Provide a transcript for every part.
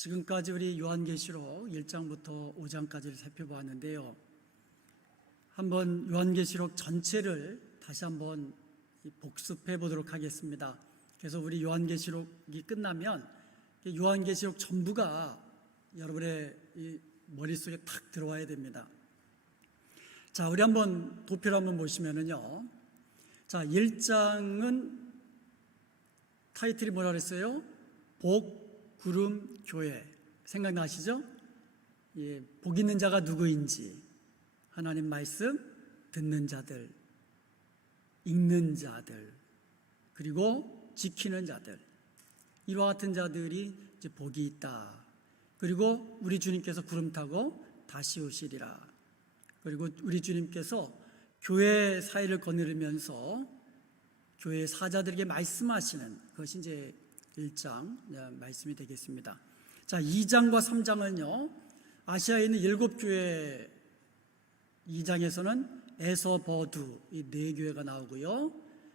지금까지 우리 요한계시록 1장부터 5장까지를 살펴보았는데요. 한번 요한계시록 전체를 다시 한번 복습해 보도록 하겠습니다. 그래서 우리 요한계시록이 끝나면 요한계시록 전부가 여러분의 머릿속에 탁 들어와야 됩니다. 자, 우리 한번 도표를 한번 보시면은요. 자, 1장은 타이틀이 뭐라 그랬어요? 복, 구름, 교회. 생각나시죠? 예, 복 있는 자가 누구인지, 하나님 말씀 듣는 자들, 읽는 자들, 그리고 지키는 자들, 이와 같은 자들이 이제 복이 있다. 그리고 우리 주님께서 구름 타고 다시 오시리라. 그리고 우리 주님께서 교회 사이를 거느리면서 교회 사자들에게 말씀하시는 그것이 이제 1장 말씀이 되겠습니다. 자, 2장과 3장은요, 아시아에 있는 7교회, 2장에서는 에서버두 이 4교회가 나오고요.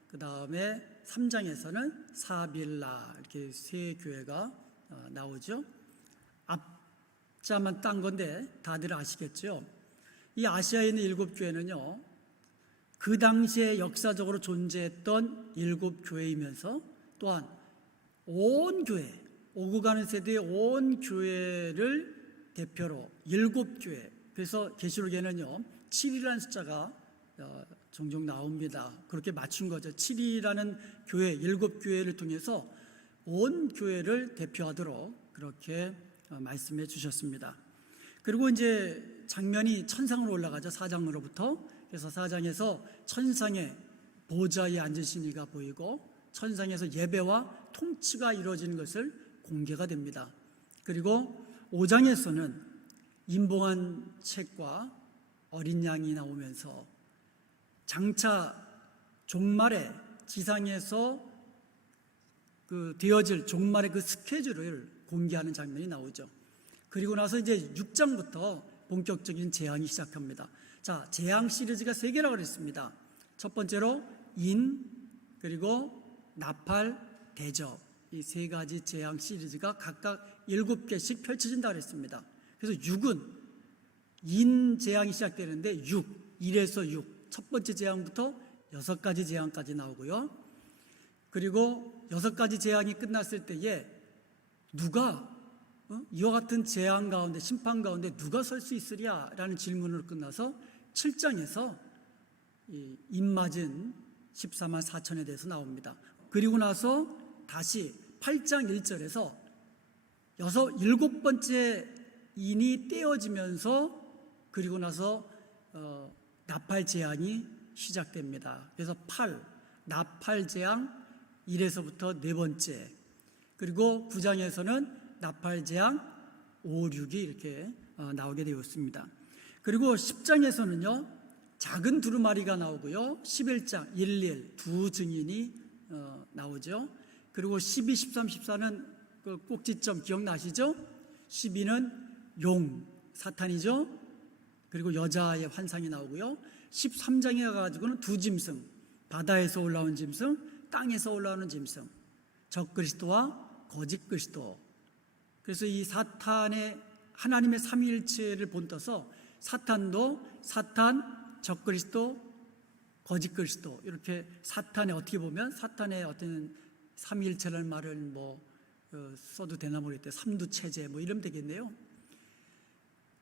그 다음에 3장에서는 사빌라 이렇게 3교회가 나오죠. 앞자만 딴 건데 다들 아시겠죠? 이 아시아에 있는 7교회는요, 그 당시에 역사적으로 존재했던 7교회이면서 또한 온 교회, 오고 가는 세대의 온 교회를 대표로 7교회, 그래서 계시록에는요 7이라는 숫자가 종종 나옵니다. 그렇게 맞춘 거죠. 7이라는 교회, 7교회를 통해서 온 교회를 대표하도록 그렇게 말씀해 주셨습니다. 그리고 이제 장면이 천상으로 올라가죠. 4장으로부터. 그래서 4장에서 천상의 보좌에 앉으신 이가 보이고 천상에서 예배와 통치가 이루어지는 것을 공개가 됩니다. 그리고 5장에서는 임봉한 책과 어린 양이 나오면서 장차 종말에 지상에서 되어질 종말의 그 스케줄을 공개하는 장면이 나오죠. 그리고 나서 이제 6장부터 본격적인 재앙이 시작합니다. 자, 재앙 시리즈가 3개라고 그랬습니다. 첫 번째로 인, 그리고 나팔, 대접, 이 3가지 재앙 시리즈가 각각 7개씩 펼쳐진다고 그랬습니다. 그래서 6은 인 재앙이 시작되는데 1에서 6, 첫 번째 재앙부터 6가지 재앙까지 나오고요. 그리고 6가지 재앙이 끝났을 때에 누가 이와 같은 재앙 가운데, 심판 가운데 누가 설 수 있으랴? 라는 질문으로 끝나서 7장에서 입맞은 14만 4천에 대해서 나옵니다. 그리고 나서 다시 8장 1절에서 7번째 인이 떼어지면서 그리고 나서 나팔 재앙이 시작됩니다. 그래서 나팔 재앙 1에서부터 4번째, 그리고 9장에서는 나팔 재앙 5, 6이 이렇게 나오게 되었습니다. 그리고 10장에서는요 작은 두루마리가 나오고요, 11장 1, 두 증인이 나오죠. 그리고 12, 13, 14는 그 꼭지점 기억나시죠? 12는 용, 사탄이죠. 그리고 여자의 환상이 나오고요. 13장에 가가지고는 두 짐승, 바다에서 올라온 짐승, 땅에서 올라오는 짐승, 적그리스도와 거짓 그리스도. 그래서 이 사탄의 하나님의 삼위일체를 본떠서 사탄도 사탄, 적그리스도, 거짓 그리스도, 이렇게 사탄의, 어떻게 보면 사탄의 어떤 삼위일체라는 말을 써도 되나 모르겠대요. 삼두체제 이러면 되겠네요.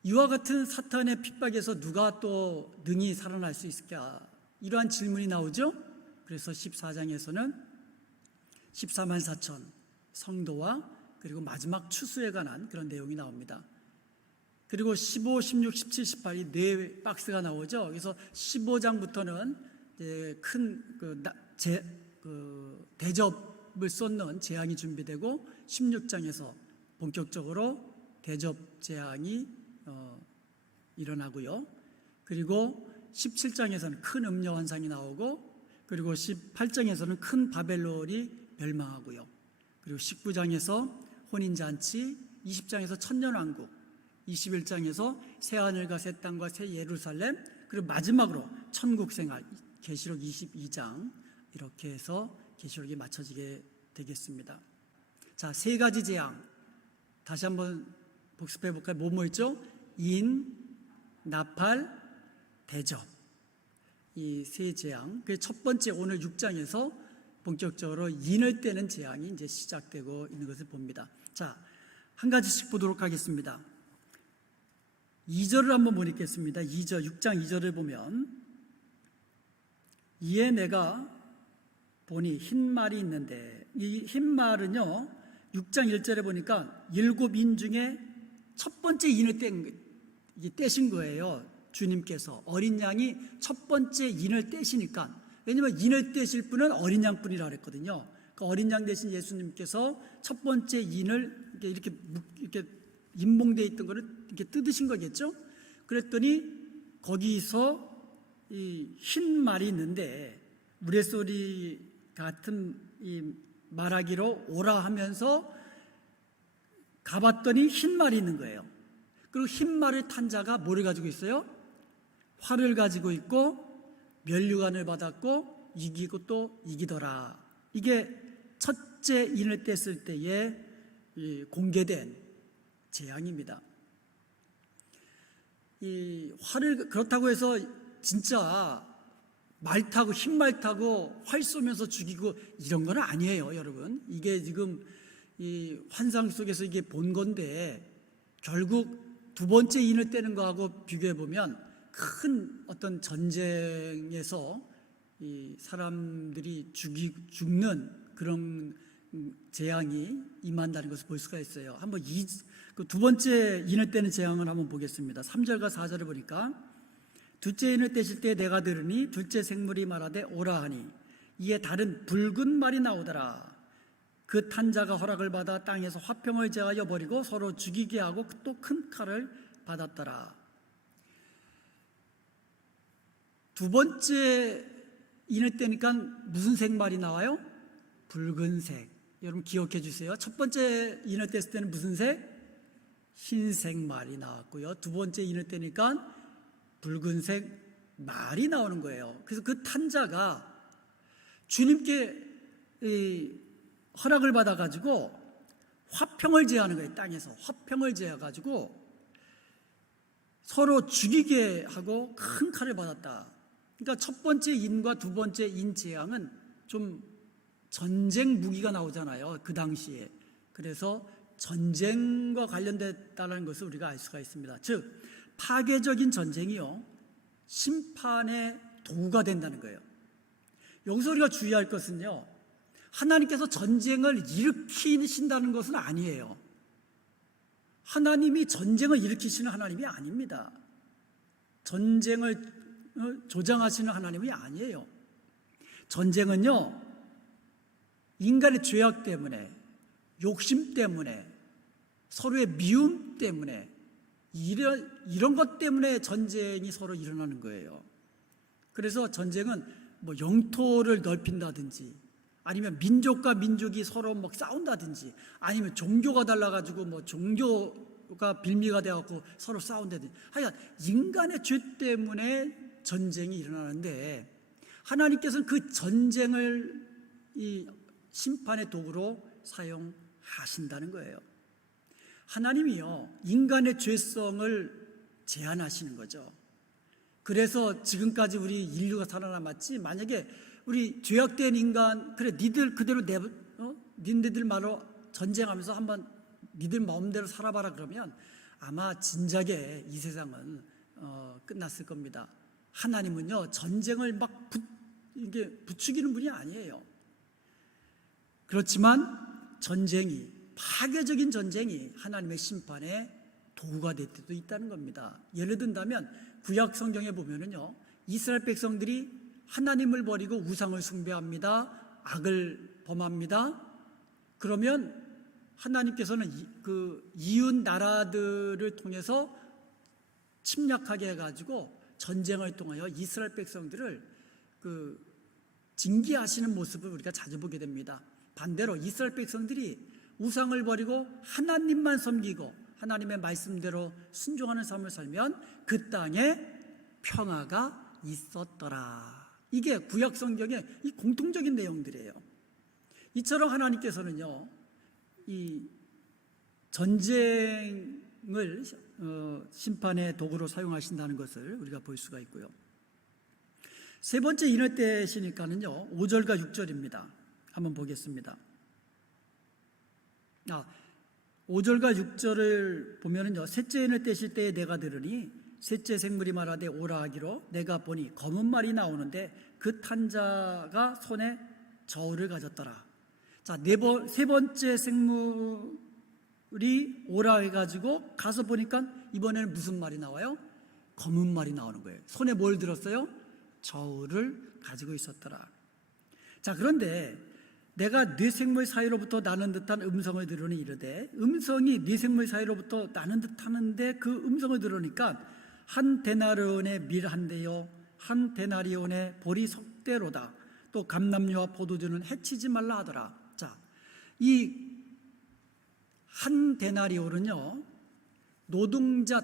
이와 같은 사탄의 핍박에서 누가 또 능히 살아날 수 있을까? 이러한 질문이 나오죠. 그래서 14장에서는 14만 4천 성도와 그리고 마지막 추수에 관한 그런 내용이 나옵니다. 그리고 15, 16, 17, 18이 4박스가 나오죠. 그래서 15장부터는 큰 대접을 쏟는 재앙이 준비되고 16장에서 본격적으로 대접 재앙이 일어나고요. 그리고 17장에서는 큰 음녀 환상이 나오고, 그리고 18장에서는 큰 바벨론이 멸망하고요. 그리고 19장에서 혼인잔치, 20장에서 천년왕국, 21장에서 새하늘과 새 땅과 새 예루살렘, 그리고 마지막으로 천국생활, 계시록 22장, 이렇게 해서 계시록이 마쳐지게 되겠습니다. 자, 3가지 재앙, 다시 한번 복습해 볼까요? 뭐였죠? 인, 나팔, 대접. 이 세 재앙. 그 첫 번째 오늘 6장에서 본격적으로 인을 떼는 재앙이 이제 시작되고 있는 것을 봅니다. 자, 한 가지씩 보도록 하겠습니다. 2절을 한번 보겠습니다. 2절, 6장 2절을 보면, 이에 내가 보니 흰 말이 있는데, 이 흰 말은요 6장 1절에 보니까 7인 중에 첫 번째 인을 떼신 거예요. 주님께서 어린 양이 첫 번째 인을 떼시니까, 왜냐하면 인을 떼실 분은 어린 양뿐이라 그랬거든요. 그 어린 양 대신 예수님께서 첫 번째 인을 이렇게 임몽되어 있던 거를 이렇게 뜯으신 거겠죠. 그랬더니 거기서 이 흰 말이 있는데, 우레소리 같은 이 말하기로 오라 하면서 가봤더니 흰 말이 있는 거예요. 그리고 흰 말을 탄 자가 뭐를 가지고 있어요? 활을 가지고 있고 면류관을 받았고 이기고 또 이기더라. 이게 첫째 인을 뗐을 때에 공개된 재앙입니다. 이 활을, 그렇다고 해서 진짜 말 타고 흰 말 타고 활 쏘면서 죽이고 이런 건 아니에요, 여러분. 이게 지금 이 환상 속에서 이게 본 건데, 결국 두 번째 인을 떼는 거하고 비교해 보면 큰 어떤 전쟁에서 이 사람들이 죽는 그런 재앙이 임한다는 것을 볼 수가 있어요. 한번 그 두 번째 인을 떼는 재앙을 한번 보겠습니다. 3절과 4절을 보니까, 둘째 인을 떼실 때 내가 들으니 둘째 생물이 말하되 오라 하니 이에 다른 붉은 말이 나오더라. 그 탄 자가 허락을 받아 땅에서 화평을 제하여 버리고 서로 죽이게 하고 또 큰 칼을 받았더라. 두 번째 인을 떼니까 무슨 색말이 나와요? 붉은색. 여러분 기억해 주세요. 첫 번째 인을 뗐을 때는 무슨 색? 흰색 말이 나왔고요. 두 번째 인을 떼니까 붉은색 말이 나오는 거예요. 그래서 그 탄자가 주님께 허락을 받아가지고 화평을 제하는 거예요. 땅에서 화평을 제해가지고 서로 죽이게 하고 큰 칼을 받았다. 그러니까 첫 번째 인과 두 번째 인 재앙은 좀 전쟁 무기가 나오잖아요, 그 당시에. 그래서 전쟁과 관련됐다는 것을 우리가 알 수가 있습니다. 즉 파괴적인 전쟁이요 심판의 도구가 된다는 거예요. 여기서 우리가 주의할 것은요, 하나님께서 전쟁을 일으키신다는 것은 아니에요. 하나님이 전쟁을 일으키시는 하나님이 아닙니다. 전쟁을 조장하시는 하나님이 아니에요. 전쟁은요 인간의 죄악 때문에, 욕심 때문에, 서로의 미움 때문에, 이런 것 때문에 전쟁이 서로 일어나는 거예요. 그래서 전쟁은 뭐 영토를 넓힌다든지, 아니면 민족과 민족이 서로 막 싸운다든지, 아니면 종교가 달라가지고 뭐 종교가 빌미가 되어갖고 서로 싸운다든지, 하여간 인간의 죄 때문에 전쟁이 일어나는데, 하나님께서는 그 전쟁을 이 심판의 도구로 사용하신다는 거예요. 하나님이요 인간의 죄성을 제한하시는 거죠. 그래서 지금까지 우리 인류가 살아남았지, 만약에 우리 죄악된 인간, 그래 니들 그대로 니네들 말로 전쟁하면서 한번 니들 마음대로 살아봐라 그러면 아마 진작에 이 세상은 끝났을 겁니다. 하나님은요 전쟁을 막 부추기는 분이 아니에요. 그렇지만 전쟁이, 파괴적인 전쟁이 하나님의 심판의 도구가 될 때도 있다는 겁니다. 예를 든다면 구약 성경에 보면은요 이스라엘 백성들이 하나님을 버리고 우상을 숭배합니다. 악을 범합니다. 그러면 하나님께서는 그 이웃 나라들을 통해서 침략하게 해가지고 전쟁을 통하여 이스라엘 백성들을 징계하시는 모습을 우리가 자주 보게 됩니다. 반대로 이스라엘 백성들이 우상을 버리고 하나님만 섬기고 하나님의 말씀대로 순종하는 삶을 살면 그 땅에 평화가 있었더라. 이게 구약 성경의 이 공통적인 내용들이에요. 이처럼 하나님께서는요 이 전쟁을 심판의 도구로 사용하신다는 것을 우리가 볼 수가 있고요. 세 번째 인을 떼시니까는요 5절과 6절입니다. 한번 보겠습니다. 5절과 6절을 보면은요 셋째 인을 떼실 때에 내가 들으니 셋째 생물이 말하되 오라 하기로 내가 보니 검은 말이 나오는데 그 탄 자가 손에 저울을 가졌더라. 자, 세 번째 생물이 오라 해가지고 가서 보니까 이번에는 무슨 말이 나와요? 검은 말이 나오는 거예요. 손에 뭘 들었어요? 저울을 가지고 있었더라. 자, 그런데 내가 네 생물 사이로부터 나는 듯한 음성을 들으니 이르되, 음성이 네 생물 사이로부터 나는 듯하는데 그 음성을 들으니까 한 데나리온의 밀 한 대요 한 데나리온의 보리 석대로다. 또 감람류와 포도주는 해치지 말라 하더라. 자, 이 한 데나리온은요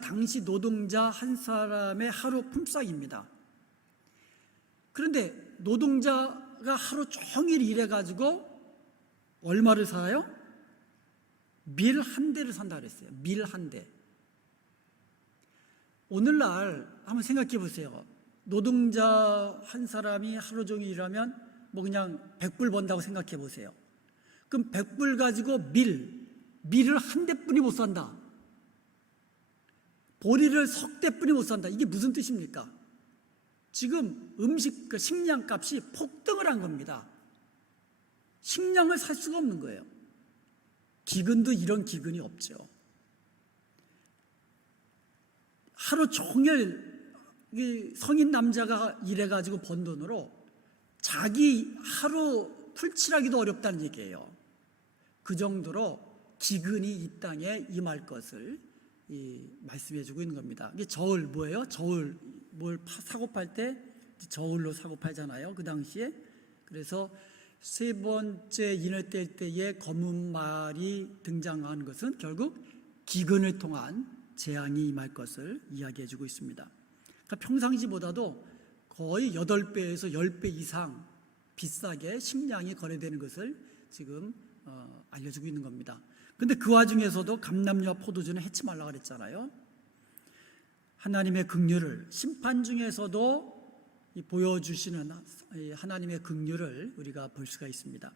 당시 노동자 한 사람의 하루 품삯입니다. 그런데 노동자가 하루 종일 일해가지고 얼마를 살아요? 밀 한 대를 산다 그랬어요. 밀 한 대. 오늘날 한번 생각해 보세요. 노동자 한 사람이 하루 종일 일하면 뭐 그냥 100불 번다고 생각해 보세요. 그럼 100불 가지고 밀을 한 대뿐이 못 산다. 보리를 석 대뿐이 못 산다. 이게 무슨 뜻입니까? 지금 식량 값이 폭등을 한 겁니다. 식량을 살 수가 없는 거예요. 기근도 이런 기근이 없죠. 하루 종일 성인 남자가 일해가지고 번 돈으로 자기 하루 풀칠하기도 어렵다는 얘기예요. 그 정도로 기근이 이 땅에 임할 것을 말씀해 주고 있는 겁니다. 이게 저울 뭐예요? 저울 뭘 사고 팔 때 저울로 사고 팔잖아요. 그 당시에. 그래서 세 번째 인을 뗄 때에 검은 말이 등장하는 것은 결국 기근을 통한 재앙이 임할 것을 이야기해 주고 있습니다. 그러니까 평상시보다도 거의 8배에서 10배 이상 비싸게 식량이 거래되는 것을 지금 알려주고 있는 겁니다. 그런데 그 와중에서도 감람류와 포도주는 해치 말라 그랬잖아요. 하나님의 긍휼을 심판 중에서도 보여주시는 하나님의 긍휼을 우리가 볼 수가 있습니다.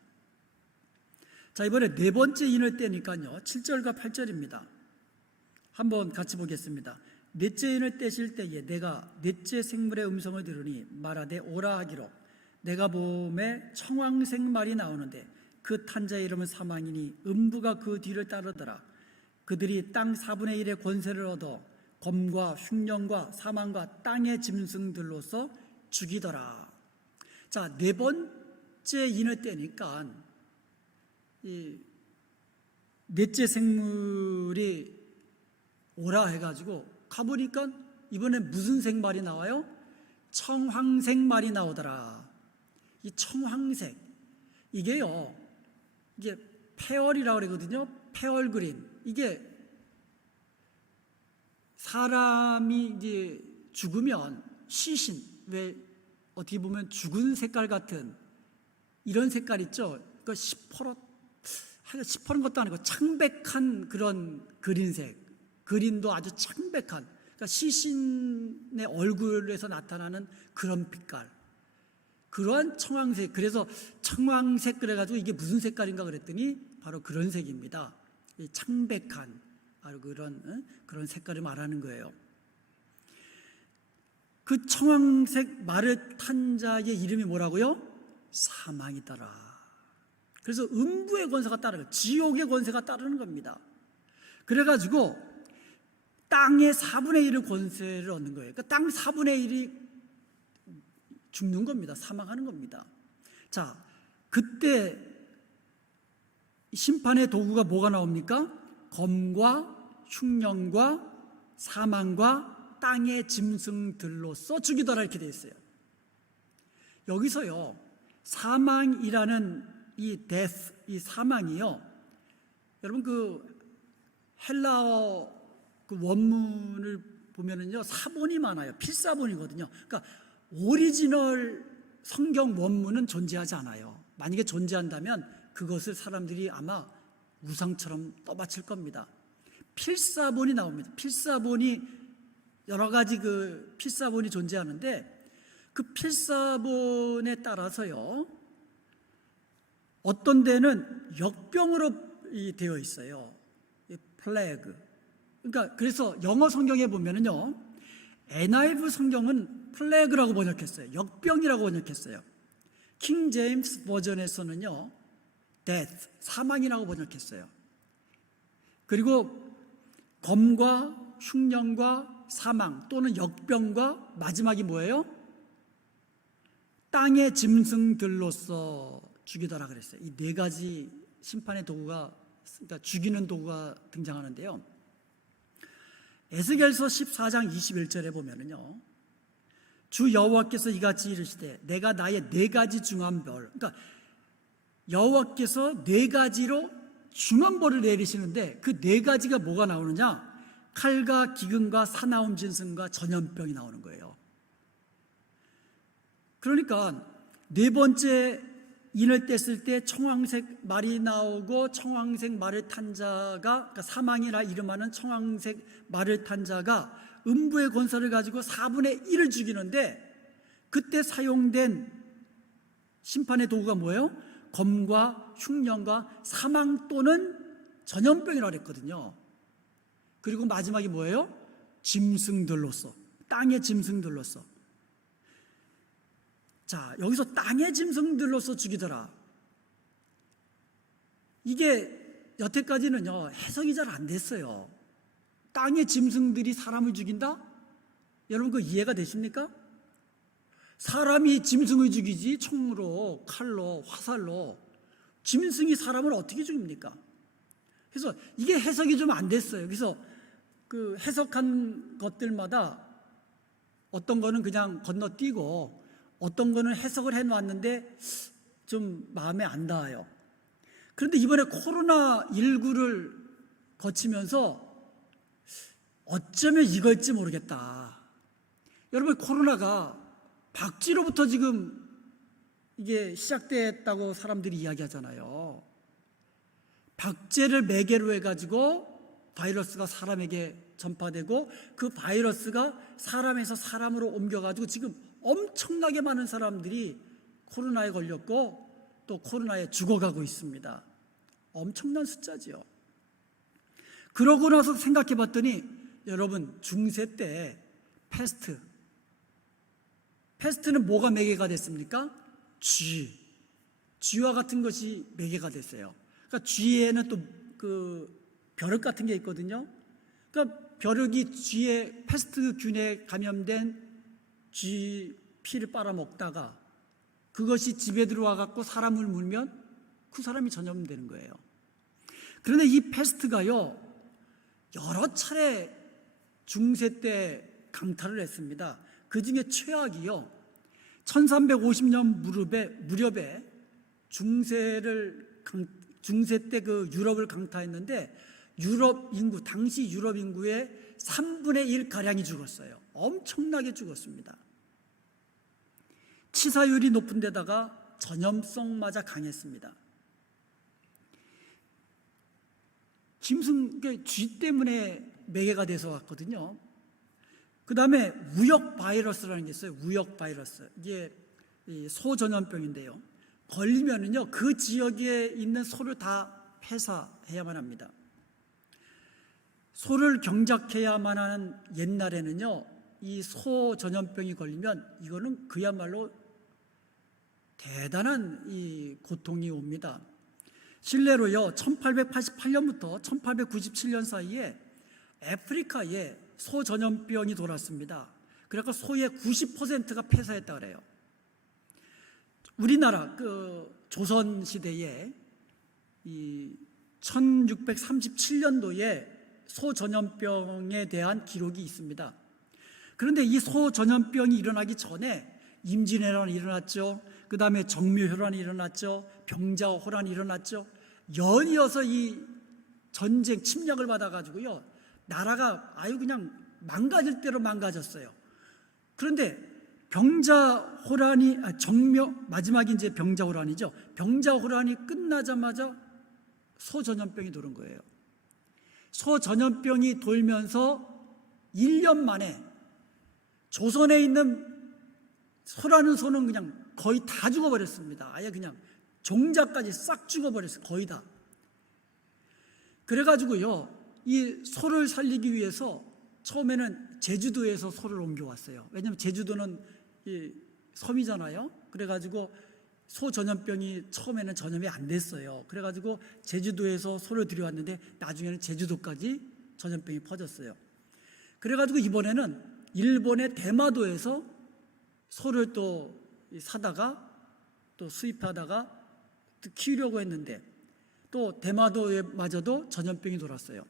자, 이번에 네 번째 인을 떼니까요 7절과 8절입니다. 한번 같이 보겠습니다. 넷째 인을 떼실 때에 내가 넷째 생물의 음성을 들으니 말하되 오라 하기로 내가 봄에 청황색 말이 나오는데 그 탄자의 이름은 사망이니 음부가 그 뒤를 따르더라. 그들이 땅 4분의 1의 권세를 얻어 검과 흉년과 사망과 땅의 짐승들로서 죽이더라. 자, 네 번째 인을 떼니까 이 넷째 생물이 오라 해가지고 가보니까 이번엔 무슨 색말이 나와요? 청황색 말이 나오더라. 이 청황색 이게 페얼이라고 그러거든요. 페얼 그린. 이게 사람이 이제 죽으면 시신, 왜 어떻게 보면 죽은 색깔 같은 이런 색깔 있죠. 그러니까 시퍼런 것도 아니고 창백한 그런 그린색. 그린도 아주 창백한, 그러니까 시신의 얼굴에서 나타나는 그런 빛깔, 그러한 청황색. 그래서 청황색 그래가지고 이게 무슨 색깔인가 그랬더니 바로 그런 색입니다. 창백한 바로 그런 색깔을 말하는 거예요. 그 청황색 말을 탄 자의 이름이 뭐라고요? 사망이더라. 그래서 음부의 권세가 따르는, 지옥의 권세가 따르는 겁니다. 그래가지고 땅의 4분의 1의 권세를 얻는 거예요. 그러니까 땅 4분의 1이 죽는 겁니다. 사망하는 겁니다. 자, 그때 심판의 도구가 뭐가 나옵니까? 검과 흉년과 사망과 땅의 짐승들로서 죽이더라 이렇게 되어 있어요. 여기서요 사망이라는 이 death, 이 사망이요, 여러분 그 헬라어 그 원문을 보면은요 사본이 많아요. 필사본이거든요. 그러니까 오리지널 성경 원문은 존재하지 않아요. 만약에 존재한다면 그것을 사람들이 아마 우상처럼 떠받칠 겁니다. 필사본이 나옵니다. 필사본이 여러 가지 그 필사본이 존재하는데 그 필사본에 따라서요, 어떤 데는 역병으로 되어 있어요. 플래그. 그러니까 그래서 영어 성경에 보면은요, NIV 성경은 플래그라고 번역했어요. 역병이라고 번역했어요. 킹 제임스 버전에서는요, death, 사망이라고 번역했어요. 그리고 검과 흉년과 사망 또는 역병과 마지막이 뭐예요? 땅의 짐승들로서 죽이더라 그랬어요. 이 네 가지 심판의 도구가, 그러니까 죽이는 도구가 등장하는데요. 에스겔서 14장 21절에 보면은요, 주 여호와께서 이같이 이르시되 내가 나의 네 가지 중한 벌, 그러니까 여호와께서 네 가지로 중한 벌을 내리시는데 그 네 가지가 뭐가 나오느냐? 칼과 기근과 사나움 짐승과 전염병이 나오는 거예요. 그러니까 네 번째 인을 뗐을 때 청황색 말이 나오고 청황색 말을 탄 자가, 그러니까 사망이라 이름하는 청황색 말을 탄 자가 음부의 권세를 가지고 4분의 1을 죽이는데, 그때 사용된 심판의 도구가 뭐예요? 검과 흉년과 사망 또는 전염병이라고 그랬거든요. 그리고 마지막이 뭐예요? 짐승들로서, 땅의 짐승들로서. 자, 여기서 땅의 짐승들로서 죽이더라. 이게 여태까지는요, 해석이 잘 안 됐어요. 땅의 짐승들이 사람을 죽인다? 여러분 그 이해가 되십니까? 사람이 짐승을 죽이지 총으로, 칼로, 화살로. 짐승이 사람을 어떻게 죽입니까? 그래서 이게 해석이 좀 안 됐어요. 그래서 그 해석한 것들마다 어떤 거는 그냥 건너뛰고 어떤 거는 해석을 해놨는데 좀 마음에 안 닿아요. 그런데 이번에 코로나19를 거치면서 어쩌면 이걸지 모르겠다. 여러분, 코로나가 박쥐로부터 지금 이게 시작됐다고 사람들이 이야기하잖아요. 박쥐를 매개로 해가지고 바이러스가 사람에게 전파되고 그 바이러스가 사람에서 사람으로 옮겨가지고 지금 엄청나게 많은 사람들이 코로나에 걸렸고 또 코로나에 죽어가고 있습니다. 엄청난 숫자지요. 그러고 나서 생각해 봤더니 여러분, 중세 때 패스트는 뭐가 매개가 됐습니까? 쥐와 같은 것이 매개가 됐어요. 그러니까 쥐에는 또 그 벼룩 같은 게 있거든요. 그러니까 벼룩이 쥐의 패스트균에 감염된 쥐 피를 빨아먹다가 그것이 집에 들어와 갖고 사람을 물면 그 사람이 전염되는 거예요. 그런데 이 패스트가요, 여러 차례 중세 때 강타를 했습니다. 그 중에 최악이요, 1350년 무렵에 중세 때 그 유럽을 강타했는데 당시 유럽 인구의 3분의 1 가량이 죽었어요. 엄청나게 죽었습니다. 치사율이 높은 데다가 전염성마저 강했습니다. 쥐 때문에 매개가 돼서 왔거든요. 그 다음에 우역 바이러스라는 게 있어요. 우역 바이러스. 이게 소전염병인데요. 걸리면은요, 그 지역에 있는 소를 다 폐사해야만 합니다. 소를 경작해야만 하는 옛날에는요, 이 소전염병이 걸리면 이거는 그야말로 대단한 이 고통이 옵니다. 실례로요, 1888년부터 1897년 사이에 아프리카에 소전염병이 돌았습니다. 그래서 소의 90%가 폐사했다 그래요. 우리나라 그 조선 시대에 이 1637년도에 소전염병에 대한 기록이 있습니다. 그런데 이 소전염병이 일어나기 전에 임진왜란이 일어났죠. 그 다음에 정묘혈환이 일어났죠. 병자호란이 일어났죠. 연이어서 이 전쟁 침략을 받아가지고요, 나라가 아유 그냥 망가질 대로 망가졌어요. 그런데 마지막이 이제 병자호란이죠. 병자호란이 끝나자마자 소전염병이 도는 거예요. 소 전염병이 돌면서 1년 만에 조선에 있는 소라는 소는 그냥 거의 다 죽어버렸습니다. 아예 그냥 종자까지 싹 죽어버렸어요. 거의 다. 그래가지고요, 이 소를 살리기 위해서 처음에는 제주도에서 소를 옮겨왔어요. 왜냐하면 제주도는 이 섬이잖아요. 그래가지고 소 전염병이 처음에는 전염이 안 됐어요. 그래가지고 제주도에서 소를 들여왔는데 나중에는 제주도까지 전염병이 퍼졌어요. 그래가지고 이번에는 일본의 대마도에서 소를 또 사다가 또 수입하다가 또 키우려고 했는데 또 대마도에마저도 전염병이 돌았어요.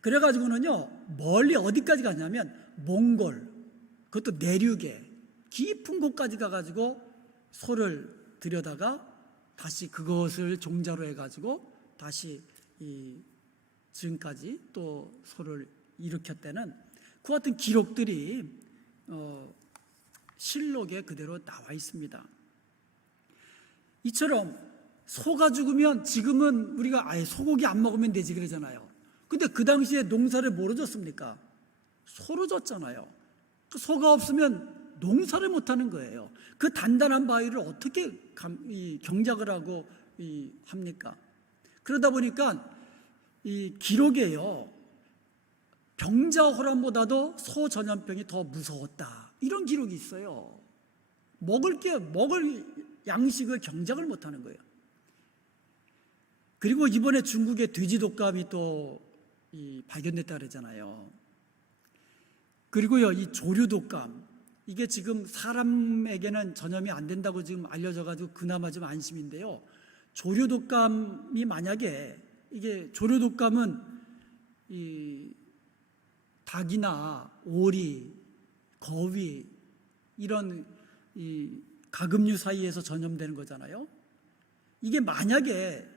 그래가지고는요, 멀리 어디까지 가냐면 몽골, 그것도 내륙에 깊은 곳까지 가가지고 소를 들여다가 다시 그것을 종자로 해가지고 다시 지금까지 또 소를 일으켰다는 그 같은 기록들이 실록에 그대로 나와 있습니다. 이처럼 소가 죽으면 지금은 우리가 아예 소고기 안 먹으면 되지 그러잖아요. 근데 그 당시에 농사를 뭐로 졌습니까? 소로 졌잖아요. 그 소가 없으면 농사를 못하는 거예요. 그 단단한 바위를 어떻게 경작을 하고 합니까? 그러다 보니까 이 기록에요, 병자호란보다도 소 전염병이 더 무서웠다, 이런 기록이 있어요. 먹을 양식을 경작을 못하는 거예요. 그리고 이번에 중국의 돼지 독감이 또 발견됐다 그러잖아요. 그리고요, 이 조류 독감, 이게 지금 사람에게는 전염이 안 된다고 지금 알려져가지고 그나마 좀 안심인데요. 조류 독감이 만약에 이게 조류 독감은 이 닭이나 오리, 거위 이런 이 가금류 사이에서 전염되는 거잖아요. 이게 만약에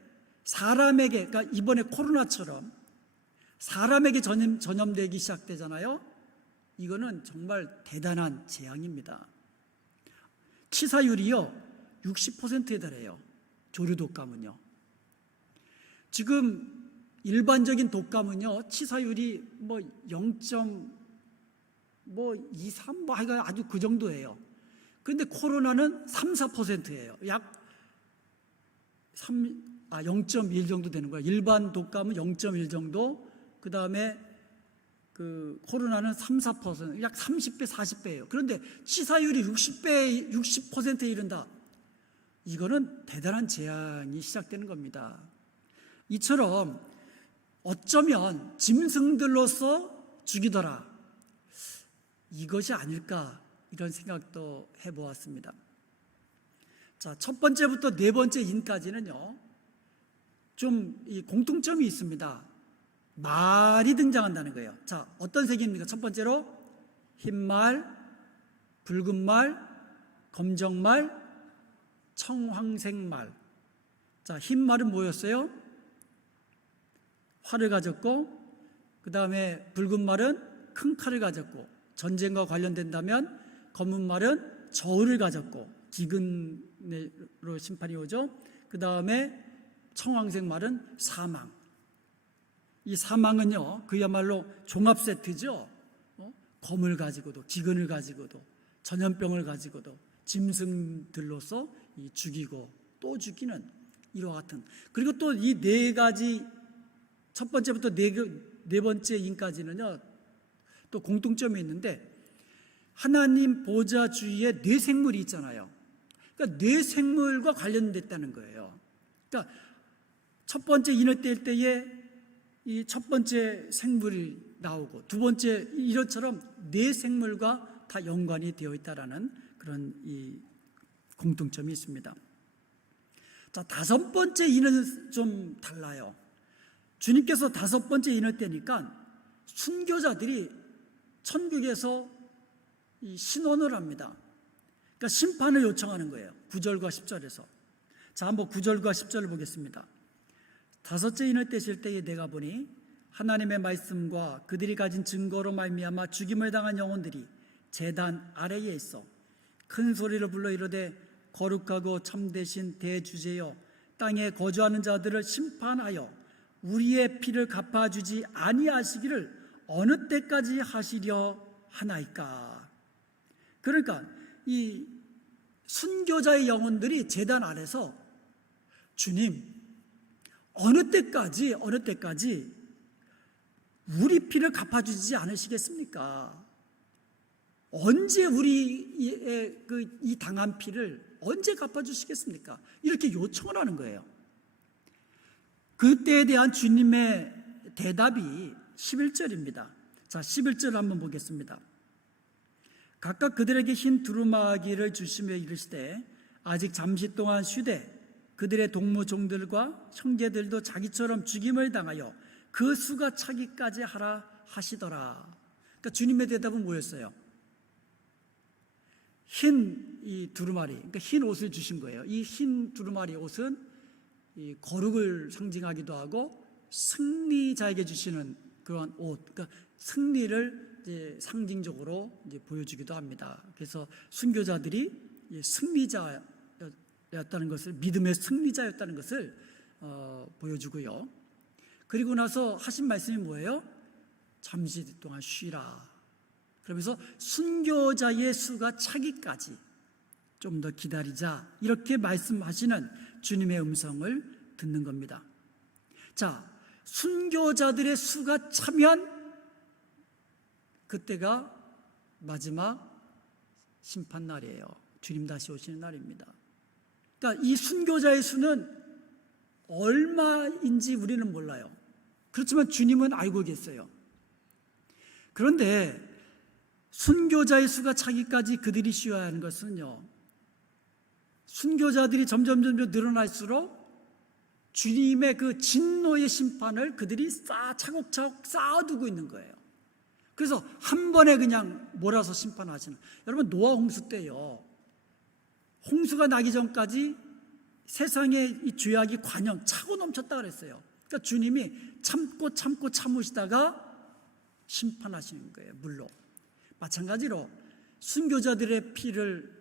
사람에게, 그러니까 이번에 코로나처럼 사람에게 전염되기 시작되잖아요. 이거는 정말 대단한 재앙입니다. 치사율이요 60%에 달해요. 조류 독감은요. 지금 일반적인 독감은요 치사율이 뭐 0.23 하여간 아주 그 정도예요. 그런데 코로나는 3-4%예요. 약 0.1 정도 되는 거예요. 일반 독감은 0.1 정도, 그 다음에 그 코로나는 3-4%, 약 30배, 40배예요. 그런데 치사율이 60%에 이른다. 이거는 대단한 재앙이 시작되는 겁니다. 이처럼 어쩌면 짐승들로서 죽이더라, 이것이 아닐까, 이런 생각도 해보았습니다. 자, 첫 번째부터 네 번째 인까지는요, 좀 이 공통점이 있습니다. 말이 등장한다는 거예요. 자, 어떤 색입니까? 첫 번째로 흰말, 붉은말, 검정말, 청황색말. 자, 흰말은 뭐였어요? 활을 가졌고, 그 다음에 붉은말은 큰 칼을 가졌고, 전쟁과 관련된다면 검은 말은 저울을 가졌고 기근으로 심판이 오죠. 그 다음에 청황색 말은 사망. 이 사망은요 그야말로 종합 세트죠. 검을 가지고도 기근을 가지고도 전염병을 가지고도 짐승들로서 죽이고 또 죽이는 이와 같은. 그리고 또 이 네 가지, 첫 번째부터 네 번째 인까지는요 또 공통점이 있는데, 하나님 보좌 주위에 네 생물이 있잖아요. 그러니까 네 생물과 관련됐다는 거예요. 그러니까 첫 번째 인을 뗄 때에 이 첫 번째 생물이 나오고, 두 번째 이것처럼 네 생물과 다 연관이 되어 있다라는 그런 이 공통점이 있습니다. 자, 다섯 번째 인은 좀 달라요. 주님께서 다섯 번째 인을 떼니까 순교자들이 천국에서 이 신원을 합니다. 그러니까 심판을 요청하는 거예요. 9절과 10절에서. 자, 한번 9절과 10절을 보겠습니다. 다섯째 인을 떼실 때에 내가 보니 하나님의 말씀과 그들이 가진 증거로 말미암아 죽임을 당한 영혼들이 제단 아래에 있어 큰 소리를 불러 이르되 거룩하고 참되신 대주제여 땅에 거주하는 자들을 심판하여 우리의 피를 갚아주지 아니하시기를 어느 때까지 하시려 하나이까. 그러니까 이 순교자의 영혼들이 제단 아래서 주님, 어느 때까지 우리 피를 갚아주지 않으시겠습니까? 언제 우리의 이 당한 피를 언제 갚아주시겠습니까? 이렇게 요청을 하는 거예요. 그때에 대한 주님의 대답이 11절입니다. 자, 11절 한번 보겠습니다. 각각 그들에게 흰 두루마기를 주시며 이르시되 아직 잠시 동안 쉬되 그들의 동무종들과 형제들도 자기처럼 죽임을 당하여 그 수가 차기까지 하라 하시더라. 그러니까 주님의 대답은 뭐였어요? 흰 이 두루마리, 그러니까 흰 옷을 주신 거예요. 이 흰 두루마리 옷은 이 거룩을 상징하기도 하고 승리자에게 주시는 그런 옷, 그러니까 승리를 이제 상징적으로 이제 보여주기도 합니다. 그래서 순교자들이 승리자였다는 것을, 믿음의 승리자였다는 것을 보여주고요. 그리고 나서 하신 말씀이 뭐예요? 잠시 동안 쉬라. 그러면서 순교자의 수가 차기까지 좀 더 기다리자, 이렇게 말씀하시는 주님의 음성을 듣는 겁니다. 자, 순교자들의 수가 차면 그때가 마지막 심판날이에요. 주님 다시 오시는 날입니다. 그러니까 이 순교자의 수는 얼마인지 우리는 몰라요. 그렇지만 주님은 알고 계세요. 그런데 순교자의 수가 차기까지 그들이 쉬어야 하는 것은요, 순교자들이 점점 늘어날수록 주님의 그 진노의 심판을 그들이 차곡차곡 쌓아두고 있는 거예요. 그래서 한 번에 그냥 몰아서 심판하시는. 여러분, 노아 홍수 때요, 홍수가 나기 전까지 세상의 이 죄악이 관영 차고 넘쳤다 그랬어요. 그러니까 주님이 참으시다가 심판하시는 거예요, 물로. 마찬가지로 순교자들의 피를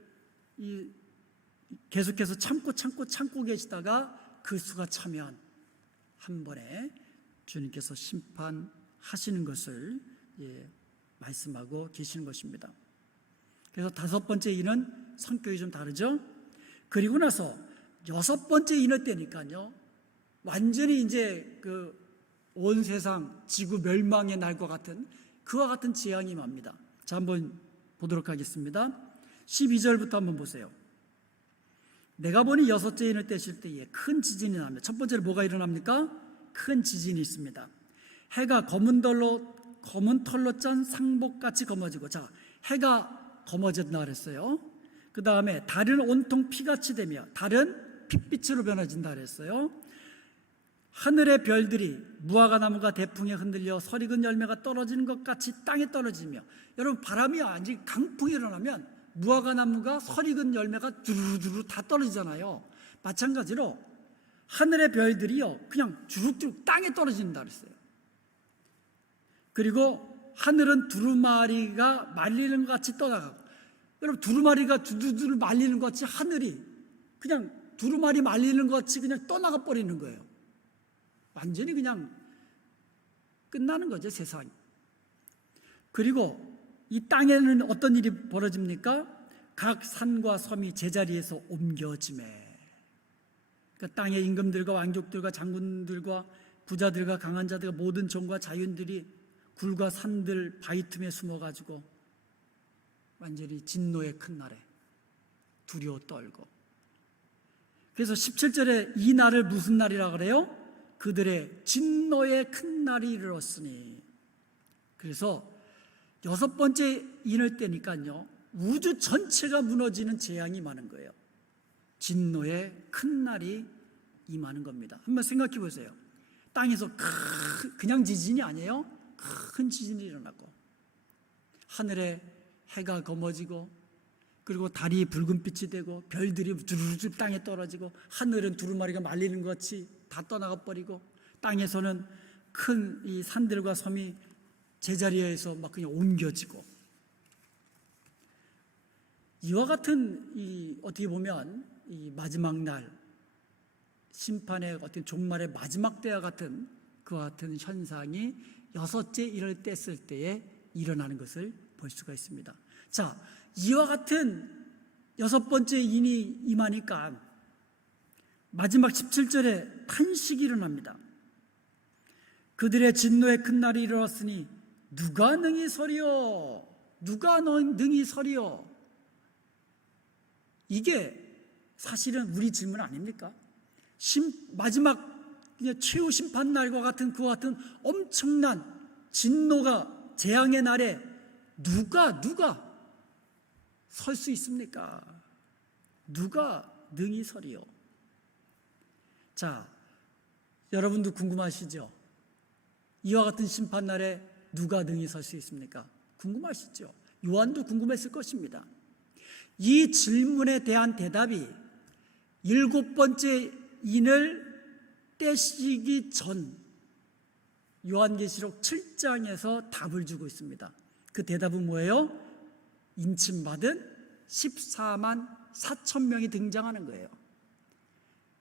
계속해서 참고 계시다가 그 수가 차면 한 번에 주님께서 심판하시는 것을 말씀하고 계시는 것입니다. 그래서 다섯 번째 인은 성격이 좀 다르죠. 그리고 나서 여섯 번째 인을 때니까요, 완전히 이제 그 온 세상 지구 멸망의 날과 같은 그와 같은 재앙이 임합니다. 자, 한번 보도록 하겠습니다. 12절부터 한번 보세요. 내가 보니 여섯째 인을 떼실 때에 큰 지진이 납니다. 첫 번째로 뭐가 일어납니까? 큰 지진이 있습니다. 해가 검은 털로 짠 상복같이 검어지고, 자, 해가 검어진다 그랬어요. 그 다음에 달은 온통 피같이 되며 달은 핏빛으로 변해진다 그랬어요. 하늘의 별들이 무화과 나무가 대풍에 흔들려 설익은 열매가 떨어지는 것 같이 땅에 떨어지며, 여러분, 바람이 아직 강풍이 일어나면 무화과 나무가 설익은 열매가 주르르 다 떨어지잖아요. 마찬가지로 하늘의 별들이요, 그냥 주룩주룩 땅에 떨어진다 그랬어요. 그리고 하늘은 두루마리가 말리는 것 같이 떠나가고, 여러분, 두루마리가 두두두를 말리는 것 같이 하늘이 그냥 두루마리 말리는 것 같이 그냥 떠나가 버리는 거예요. 완전히 그냥 끝나는 거죠, 세상이. 그리고 이 땅에는 어떤 일이 벌어집니까? 각 산과 섬이 제자리에서 옮겨지매. 그러니까 땅의 임금들과 왕족들과 장군들과 부자들과 강한 자들과 모든 종과 자윤들이 굴과 산들 바위 틈에 숨어가지고 완전히 진노의 큰 날에 두려워 떨고. 그래서 17절에 이 날을 무슨 날이라 그래요? 그들의 진노의 큰 날이 이르렀으니. 그래서 여섯 번째 인을 때니까요, 우주 전체가 무너지는 재앙이 많은 거예요. 진노의 큰 날이 임하는 겁니다. 한번 생각해 보세요. 땅에서 그냥 지진이 아니에요. 큰 지진이 일어나고, 하늘에 해가 검어지고, 그리고 달이 붉은 빛이 되고, 별들이 주르르 땅에 떨어지고, 하늘은 두루마리가 말리는 것 같이 다 떠나가 버리고, 땅에서는 큰 이 산들과 섬이 제자리에서 막 그냥 옮겨지고. 이와 같은 이 어떻게 보면 이 마지막 날 심판의 어떤 종말의 마지막 때와 같은 그와 같은 현상이 여섯째 인을 뗐을 때에 일어나는 것을 볼 수가 있습니다. 자, 이와 같은 여섯 번째 인이 임하니까 마지막 17절에 탄식이 일어납니다. 그들의 진노의 큰 날이 일어났으니 누가 능히 서리요? 누가 능히 서리요? 이게 사실은 우리 질문 아닙니까? 마지막 최후 심판 날과 같은 그와 같은 엄청난 진노가 재앙의 날에 누가 설 수 있습니까? 누가 능히 서리요? 자, 여러분도 궁금하시죠? 이와 같은 심판 날에 누가 능히 설 수 있습니까? 궁금하시죠? 요한도 궁금했을 것입니다. 이 질문에 대한 대답이 일곱 번째 인을 떼시기 전 요한계시록 7장에서 답을 주고 있습니다. 그 대답은 뭐예요? 인침받은 14만 4천 명이 등장하는 거예요.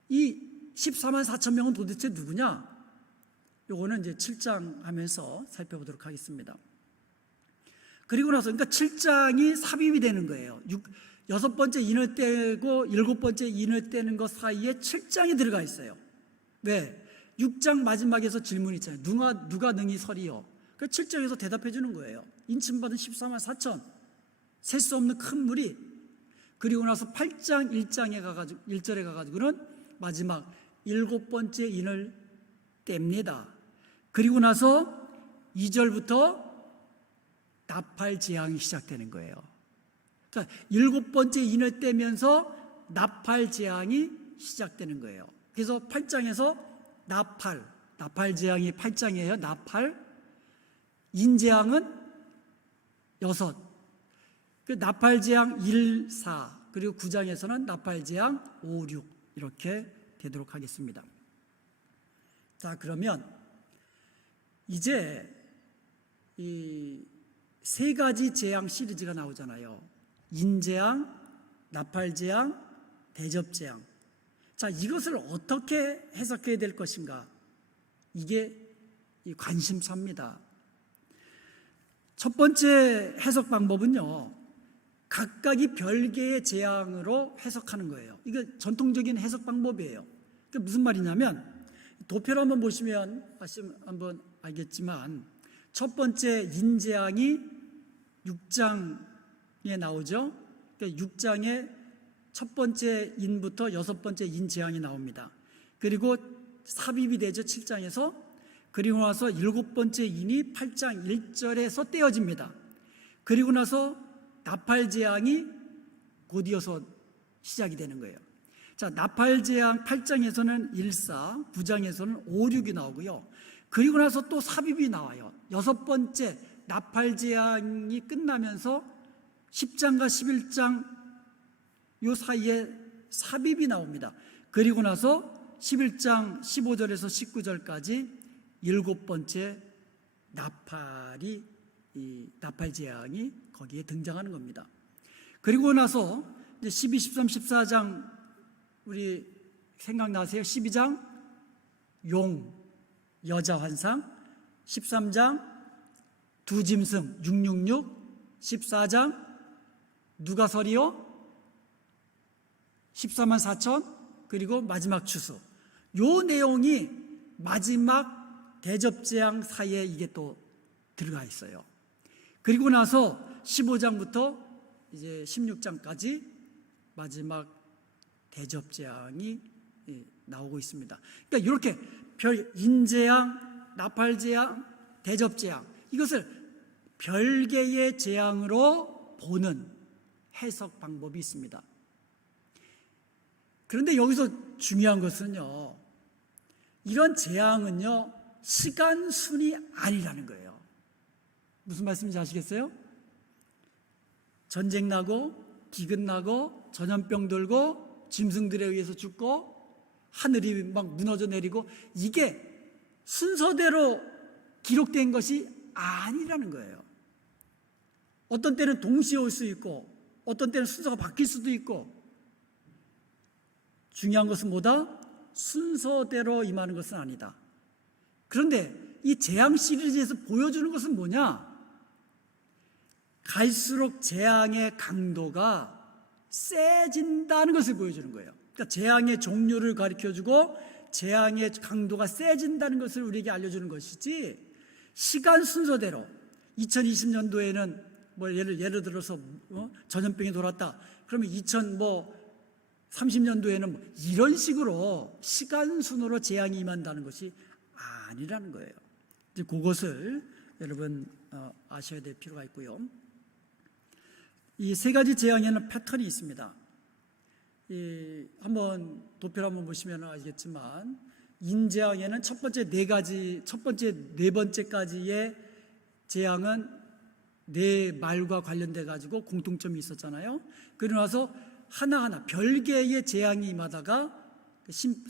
이 14만 4천 명은 도대체 누구냐? 요거는 이제 7장 하면서 살펴보도록 하겠습니다. 그리고 나서 그러니까 7장이 삽입이 되는 거예요. 여섯 번째 인을 떼고 일곱 번째 인을 떼는 것 사이에 7장이 들어가 있어요. 왜? 6장 마지막에서 질문이 있잖아요. 누가 능히 서리요? 그 7장에서 대답해 주는 거예요. 인침받은 14만 4천, 셀 수 없는 큰 무리. 그리고 나서 8장 1절에 가가지고는 마지막 일곱 번째 인을 뗍니다. 그리고 나서 2절부터 나팔 재앙이 시작되는 거예요. 그러니까 일곱 번째 인을 떼면서 나팔 재앙이 시작되는 거예요. 그래서 8장에서 나팔 재앙이 8장이에요. 나팔, 인재앙은 6, 그 나팔 재앙 1, 4, 그리고 9장에서는 나팔 재앙 5, 6 이렇게 되도록 하겠습니다. 자, 그러면 이제 이 세 가지 재앙 시리즈가 나오잖아요. 인재앙, 나팔 재앙, 대접 재앙. 자, 이것을 어떻게 해석해야 될 것인가? 이게 관심사입니다. 첫 번째 해석 방법은요, 각각이 별개의 재앙으로 해석하는 거예요. 이게 전통적인 해석 방법이에요. 그게 무슨 말이냐면, 도표를 한번 보시면 한번 알겠지만, 첫 번째 인재앙이 6장에 나오죠. 그러니까 6장에 첫 번째 인부터 여섯 번째 인재앙이 나옵니다. 그리고 삽입이 되죠. 7장에서. 그리고 나서 일곱 번째 인이 8장 1절에서 떼어집니다. 그리고 나서 나팔 재앙이 곧이어서 시작이 되는 거예요. 자, 나팔 재앙 8장에서는 1, 4, 9장에서는 5, 6이 나오고요. 그리고 나서 또 삽입이 나와요. 여섯 번째 나팔 재앙이 끝나면서 10장과 11장 요 사이에 삽입이 나옵니다. 그리고 나서 11장 15절에서 19절까지 일곱 번째 나팔 재앙이 거기에 등장하는 겁니다. 그리고 나서 이제 12, 13, 14장 우리 생각나세요? 12장 용, 여자 환상, 13장 두 짐승 666, 14장 누가 서리요? 14만 4천, 그리고 마지막 추수. 요 내용이 마지막 대접재앙 사이에 이게 또 들어가 있어요. 그리고 나서 15장부터 이제 16장까지 마지막 대접재앙이 나오고 있습니다. 그러니까 이렇게 인재앙, 나팔재앙, 대접재앙 이것을 별개의 재앙으로 보는 해석 방법이 있습니다. 그런데 여기서 중요한 것은요, 이런 재앙은요 시간순이 아니라는 거예요. 무슨 말씀인지 아시겠어요? 전쟁 나고 기근 나고 전염병 돌고 짐승들에 의해서 죽고 하늘이 막 무너져 내리고 이게 순서대로 기록된 것이 아니라는 거예요. 어떤 때는 동시에 올 수 있고 어떤 때는 순서가 바뀔 수도 있고, 중요한 것은 뭐다? 순서대로 임하는 것은 아니다. 그런데 이 재앙 시리즈에서 보여주는 것은 뭐냐? 갈수록 재앙의 강도가 세진다는 것을 보여주는 거예요. 그러니까 재앙의 종류를 가르쳐주고 재앙의 강도가 세진다는 것을 우리에게 알려주는 것이지, 시간 순서대로 2020년도에는 뭐 예를 들어서 전염병이 돌았다. 그러면 2030년도에는 뭐 이런 식으로 시간 순으로 재앙이 임한다는 것이 아니라는 거예요. 이제 그것을 여러분 아셔야 될 필요가 있고요. 이 세 가지 재앙에는 패턴이 있습니다. 한번 도표를 한번 보시면 알겠지만, 인재앙에는 첫 번째 네 번째까지의 재앙은 네 말과 관련돼 가지고 공통점이 있었잖아요. 그러고 나서 하나하나 별개의 재앙이 임하다가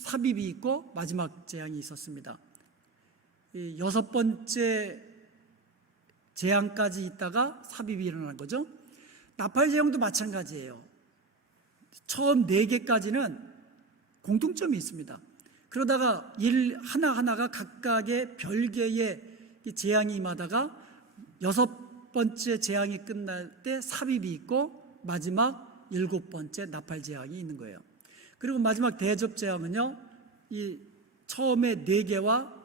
삽입이 있고 마지막 재앙이 있었습니다. 여섯 번째 재앙까지 있다가 삽입이 일어난 거죠. 나팔 재앙도 마찬가지예요. 처음 4개까지는 공통점이 있습니다. 그러다가 하나하나가 각각의 별개의 재앙이 임하다가 여섯 번째 재앙이 끝날 때 삽입이 있고 마지막 7번째 나팔 재앙이 있는 거예요. 그리고 마지막 대접 재앙은요, 이 처음에 4개와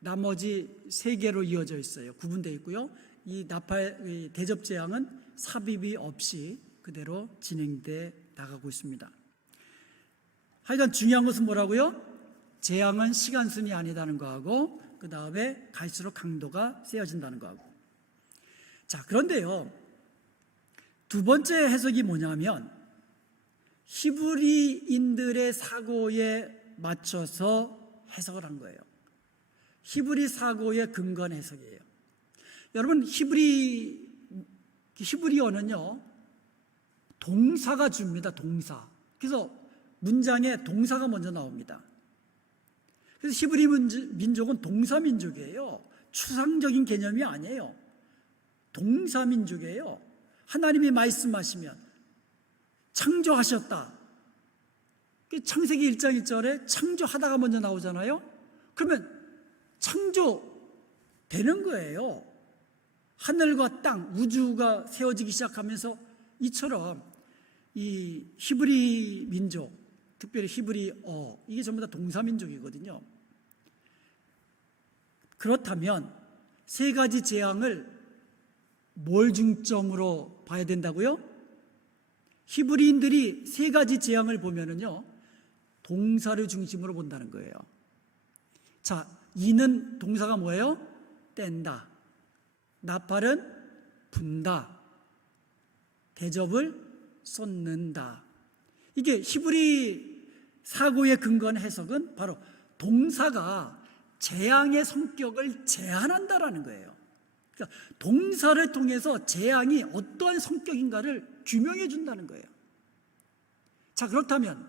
나머지 3개로 이어져 있어요. 구분되어 있고요. 이 대접 재앙은 삽입이 없이 그대로 진행돼 나가고 있습니다. 하여간 중요한 것은 뭐라고요? 재앙은 시간순이 아니다는 거하고, 그 다음에 갈수록 강도가 세어진다는 거하고. 자, 그런데요, 두 번째 해석이 뭐냐면, 히브리인들의 사고에 맞춰서 해석을 한 거예요. 히브리 사고에 근거한 해석이에요. 여러분, 히브리어는요, 동사가 줍니다. 동사. 그래서 문장에 동사가 먼저 나옵니다. 그래서 히브리 민족은 동사 민족이에요. 추상적인 개념이 아니에요. 동사 민족이에요. 하나님이 말씀하시면 창조하셨다. 창세기 1장 1절에 창조하다가 먼저 나오잖아요. 그러면 창조되는 거예요. 하늘과 땅, 우주가 세워지기 시작하면서 이처럼 이 히브리 민족, 특별히 히브리어, 이게 전부 다 동사 민족이거든요. 그렇다면 세 가지 재앙을 뭘 중점으로 봐야 된다고요? 히브리인들이 세 가지 재앙을 보면은요, 동사를 중심으로 본다는 거예요. 자, 이는 동사가 뭐예요? 뗀다. 나팔은 분다. 대접을 쏟는다. 이게 히브리 사고에 근거한 해석은 바로 동사가 재앙의 성격을 제한한다라는 거예요. 그러니까 동사를 통해서 재앙이 어떠한 성격인가를 규명해 준다는 거예요. 자, 그렇다면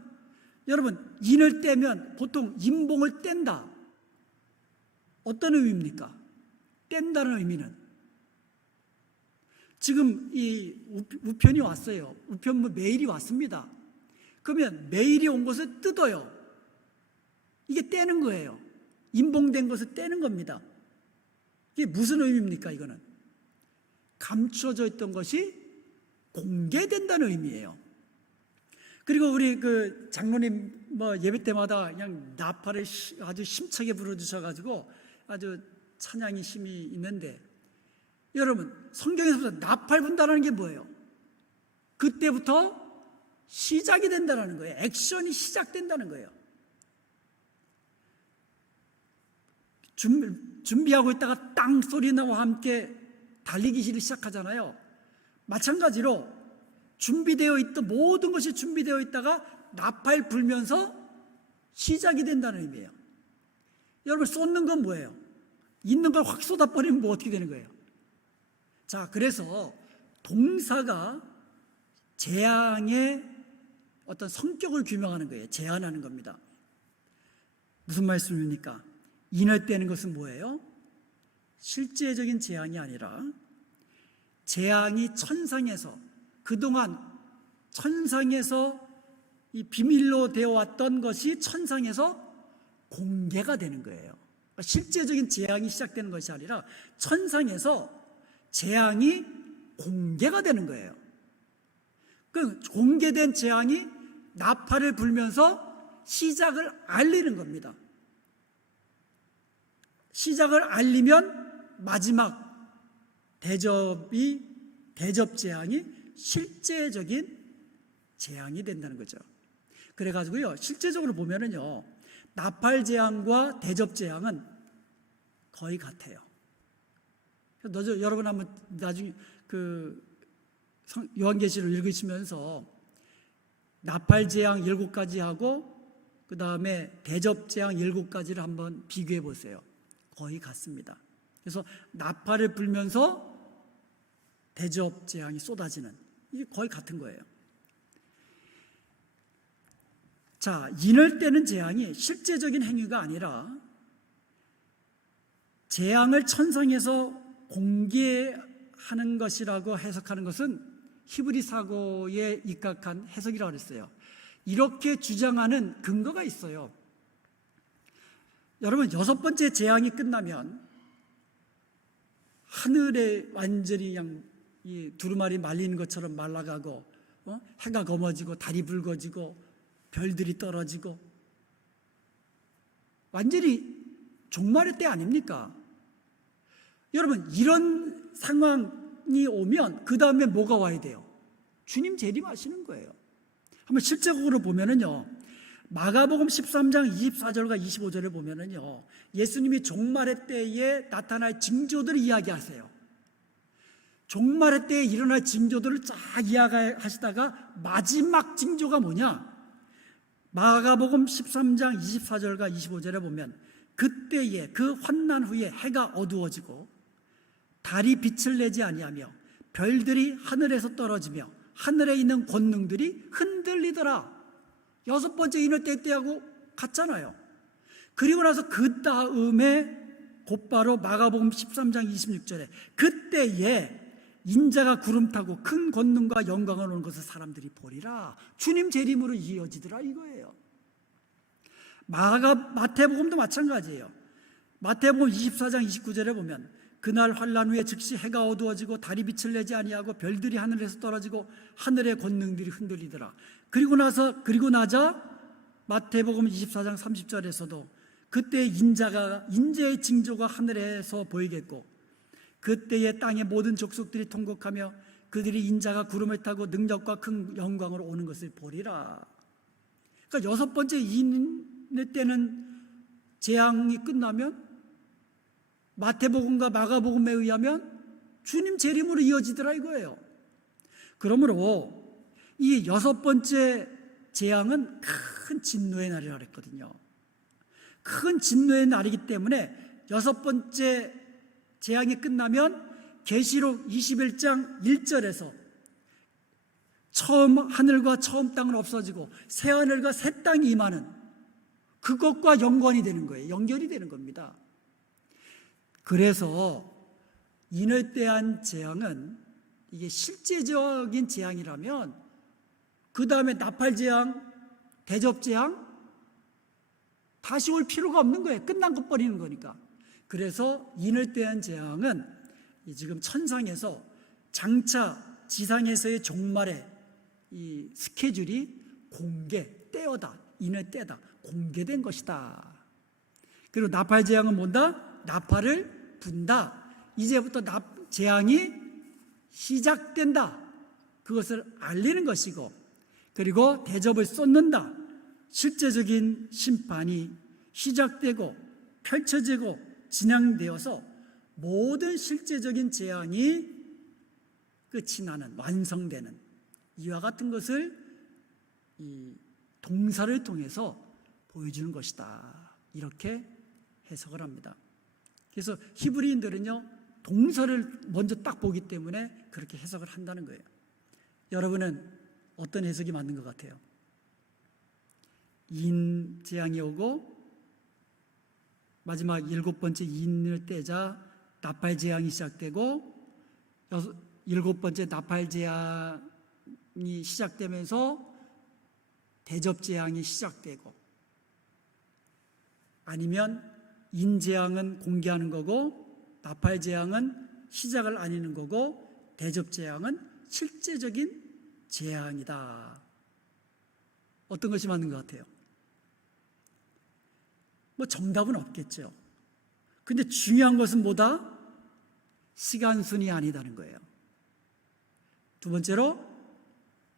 여러분, 인을 떼면 보통 인봉을 뗀다. 어떤 의미입니까? 뗀다는 의미는 지금 이 우편이 왔어요. 우편물 메일이 왔습니다. 그러면 메일이 온 것을 뜯어요. 이게 떼는 거예요. 인봉된 것을 떼는 겁니다. 이게 무슨 의미입니까? 이거는 감춰져 있던 것이 공개된다는 의미예요. 그리고 우리 그 장로님 예배 때마다 그냥 나팔을 아주 힘차게 불어주셔가지고 아주 찬양이 힘이 있는데, 여러분, 성경에서부터 나팔 분다는 게 뭐예요? 그때부터 시작이 된다는 거예요. 액션이 시작된다는 거예요. 준비하고 있다가 땅 소리나와 함께 달리기 시작하잖아요. 마찬가지로 준비되어 있던 모든 것이 준비되어 있다가 나팔 불면서 시작이 된다는 의미예요. 여러분, 쏟는 건 뭐예요? 있는 걸 확 쏟아버리면 뭐 어떻게 되는 거예요? 자, 그래서 동사가 재앙의 어떤 성격을 규명하는 거예요. 제한하는 겁니다. 무슨 말씀입니까? 인을 떼는 것은 뭐예요? 실제적인 재앙이 아니라 재앙이 천상에서, 그동안 천상에서 이 비밀로 되어 왔던 것이 천상에서 공개가 되는 거예요. 실제적인 재앙이 시작되는 것이 아니라 천상에서 재앙이 공개가 되는 거예요. 그 공개된 재앙이 나팔을 불면서 시작을 알리는 겁니다. 시작을 알리면 마지막 대접 재앙이 실제적인 재앙이 된다는 거죠. 그래가지고요, 실제적으로 보면은요, 나팔 재앙과 대접 재앙은 거의 같아요. 여러분 한번 나중에 요한계시를 읽으시면서 나팔 재앙 7가지 하고 그 다음에 대접 재앙 7가지를 한번 비교해 보세요. 거의 같습니다. 그래서 나팔을 불면서 대접 재앙이 쏟아지는, 이게 거의 같은 거예요. 자, 인을 떼는 재앙이 실제적인 행위가 아니라 재앙을 천상에서 공개하는 것이라고 해석하는 것은 히브리 사고에 입각한 해석이라고 그랬어요. 이렇게 주장하는 근거가 있어요. 여러분, 6번째 재앙이 끝나면 하늘에 완전히 그냥 이 두루마리 말리는 것처럼 말라가고, 해가 검어지고 달이 붉어지고 별들이 떨어지고, 완전히 종말의 때 아닙니까? 여러분, 이런 상황이 오면 그 다음에 뭐가 와야 돼요? 주님 재림하시는 거예요. 한번 실제적으로 보면은요, 마가복음 13장 24절과 25절을 보면은요, 예수님이 종말의 때에 나타날 징조들을 이야기하세요. 종말의 때에 일어날 징조들을 쫙 이야기하시다가 마지막 징조가 뭐냐? 마가복음 13장 24절과 25절에 보면 그때에 그 환난 후에 해가 어두워지고 달이 빛을 내지 아니하며 별들이 하늘에서 떨어지며 하늘에 있는 권능들이 흔들리더라. 6번째 인을 뗄 때하고 같잖아요. 그리고 나서 그 다음에 곧바로 마가복음 13장 26절에 그때에 인자가 구름 타고 큰 권능과 영광을 오는 것을 사람들이 보리라. 주님 재림으로 이어지더라 이거예요. 마태복음도 마찬가지예요. 마태복음 24장 29절에 보면 그날 환난 후에 즉시 해가 어두워지고 달이 빛을 내지 아니하고 별들이 하늘에서 떨어지고 하늘의 권능들이 흔들리더라. 그리고 나자 마태복음 24장 30절에서도 그때 인자의 징조가 하늘에서 보이겠고 그때에 땅의 모든 족속들이 통곡하며 그들이 인자가 구름을 타고 능력과 큰 영광으로 오는 것을 보리라. 그러니까 6번째 인의 때는 재앙이 끝나면 마태복음과 마가복음에 의하면 주님 재림으로 이어지더라 이거예요. 그러므로 이 6번째 재앙은 큰 진노의 날이라고 그랬거든요. 큰 진노의 날이기 때문에 6번째 재앙이 끝나면 계시록 21장 1절에서 처음 하늘과 처음 땅은 없어지고 새 하늘과 새 땅이 임하는 그것과 연관이 되는 거예요. 연결이 되는 겁니다. 그래서 인을 대한 재앙은 이게 실제적인 재앙이라면 그 다음에 나팔 재앙, 대접 재앙 다시 올 필요가 없는 거예요. 끝난 것 버리는 거니까. 그래서 인을 대한 재앙은 지금 천상에서 장차 지상에서의 종말의 이 스케줄이 인을 떼다 공개된 것이다. 그리고 나팔 재앙은 뭔다? 나팔을 분다. 이제부터 재앙이 시작된다. 그것을 알리는 것이고, 그리고 대접을 쏟는다. 실제적인 심판이 시작되고 펼쳐지고 진행되어서 모든 실제적인 재앙이 끝이 나는, 완성되는 이와 같은 것을 이 동사를 통해서 보여주는 것이다. 이렇게 해석을 합니다. 그래서 히브리인들은요, 동사를 먼저 딱 보기 때문에 그렇게 해석을 한다는 거예요. 여러분은 어떤 해석이 맞는 것 같아요? 인 재앙이 오고 마지막 7번째 인을 떼자 나팔 재앙이 시작되고 7번째 나팔 재앙이 시작되면서 대접 재앙이 시작되고, 아니면 인재앙은 공개하는 거고, 나팔재앙은 시작을 알리는 거고, 대접재앙은 실제적인 재앙이다. 어떤 것이 맞는 것 같아요? 뭐 정답은 없겠죠. 근데 중요한 것은 뭐다? 시간순이 아니다는 거예요. 두 번째로,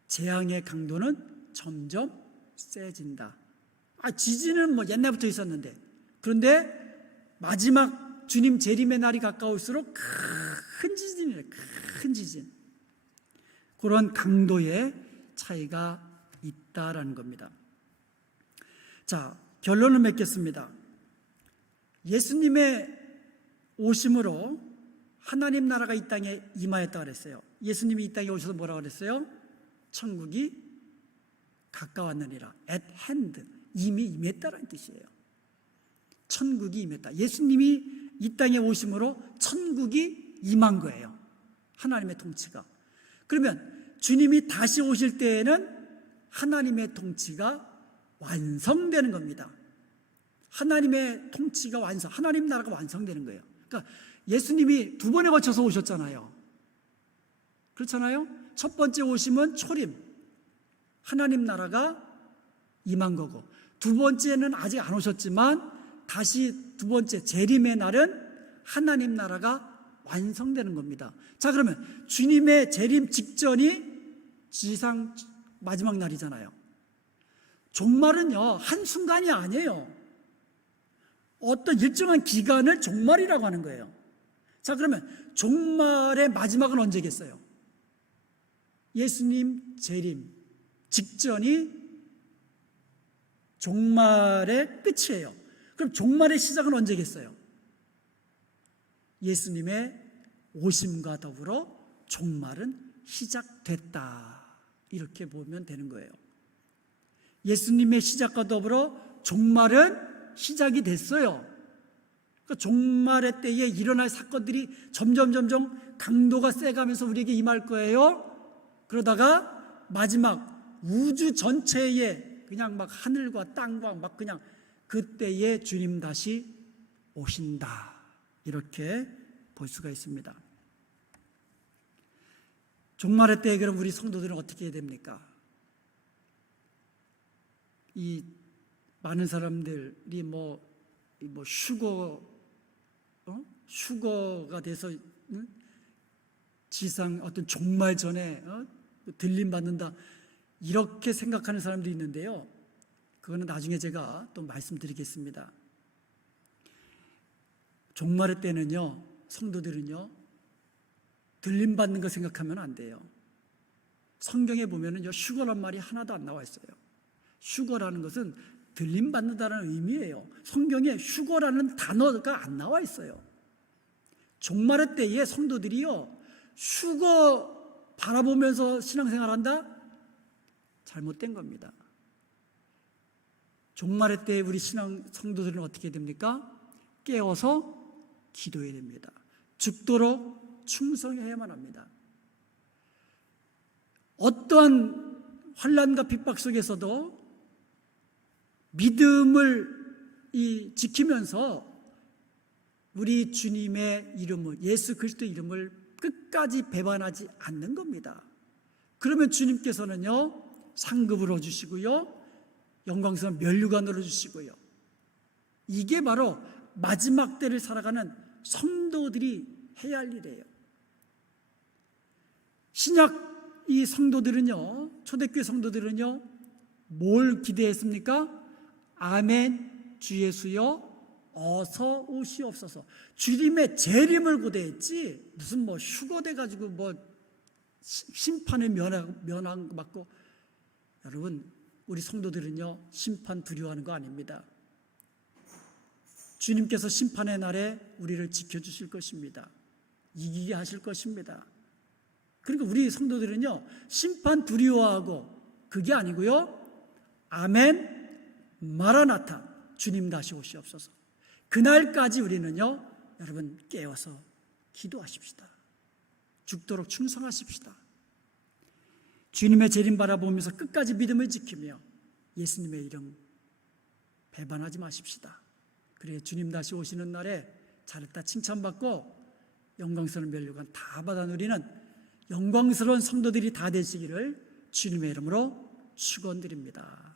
재앙의 강도는 점점 세진다. 지진은 뭐 옛날부터 있었는데, 그런데 마지막 주님 재림의 날이 가까울수록 큰 지진이래요. 큰 지진. 그런 강도의 차이가 있다라는 겁니다. 자, 결론을 맺겠습니다. 예수님의 오심으로 하나님 나라가 이 땅에 임하였다 그랬어요. 예수님이 이 땅에 오셔서 뭐라고 그랬어요? 천국이 가까웠느니라. at hand. 이미 임했다라는 뜻이에요. 천국이 임했다. 예수님이 이 땅에 오심으로 천국이 임한 거예요. 하나님의 통치가. 그러면 주님이 다시 오실 때에는 하나님의 통치가 완성되는 겁니다. 하나님의 통치가 하나님 나라가 완성되는 거예요. 그러니까 예수님이 두 번에 걸쳐서 오셨잖아요. 그렇잖아요? 첫 번째 오심은 초림, 하나님 나라가 임한 거고, 두 번째는 아직 안 오셨지만 다시 두 번째 재림의 날은 하나님 나라가 완성되는 겁니다. 자, 그러면 주님의 재림 직전이 지상 마지막 날이잖아요. 종말은요, 한순간이 아니에요. 어떤 일정한 기간을 종말이라고 하는 거예요. 자, 그러면 종말의 마지막은 언제겠어요? 예수님 재림 직전이 종말의 끝이에요. 그럼 종말의 시작은 언제겠어요? 예수님의 오심과 더불어 종말은 시작됐다. 이렇게 보면 되는 거예요. 예수님의 시작과 더불어 종말은 시작이 됐어요. 그러니까 종말의 때에 일어날 사건들이 점점 강도가 세가면서 우리에게 임할 거예요. 그러다가 마지막 우주 전체에 그냥 막 하늘과 땅과 막 그냥 그때에 주님 다시 오신다. 이렇게 볼 수가 있습니다. 종말의 때에 그럼 우리 성도들은 어떻게 해야 됩니까? 이 많은 사람들이 슈거가 돼서 지상 어떤 종말 전에 들림 받는다 이렇게 생각하는 사람들이 있는데요. 그거는 나중에 제가 또 말씀드리겠습니다. 종말의 때는요, 성도들은요, 들림 받는 거 생각하면 안 돼요. 성경에 보면은요, 슈거란 말이 하나도 안 나와 있어요. 슈거라는 것은 들림 받는다는 의미예요. 성경에 슈거라는 단어가 안 나와 있어요. 종말의 때에 성도들이요, 슈거 바라보면서 신앙생활한다? 잘못된 겁니다. 종말의 때에 우리 신앙 성도들은 어떻게 됩니까? 깨어서 기도해야 됩니다. 죽도록 충성해야만 합니다. 어떠한 환난과 핍박 속에서도 믿음을 지키면서 우리 주님의 이름을, 예수 그리스도의 이름을 끝까지 배반하지 않는 겁니다. 그러면 주님께서는요, 상급을 얻으시고요, 영광스러운 면류관을 얻으시고요. 이게 바로 마지막 때를 살아가는 성도들이 해야 할 일이에요. 신약 이 성도들은요, 초대교회 성도들은요, 뭘 기대했습니까? 아멘, 주 예수여 어서 오시옵소서. 주님의 재림을 고대했지 무슨 휴거돼 가지고 심판을 면함받고. 여러분, 우리 성도들은요, 심판 두려워하는 거 아닙니다. 주님께서 심판의 날에 우리를 지켜주실 것입니다. 이기게 하실 것입니다. 그러니까 우리 성도들은요, 심판 두려워하고 그게 아니고요, 아멘, 마라나타, 주님 다시 오시옵소서. 그날까지 우리는요, 여러분 깨어서 기도하십시다. 죽도록 충성하십시다. 주님의 재림 바라보면서 끝까지 믿음을 지키며 예수님의 이름 배반하지 마십시다. 그래 주님 다시 오시는 날에 잘했다 칭찬받고 영광스러운 면류관 다 받아 누리는 영광스러운 성도들이 다 되시기를 주님의 이름으로 축원드립니다.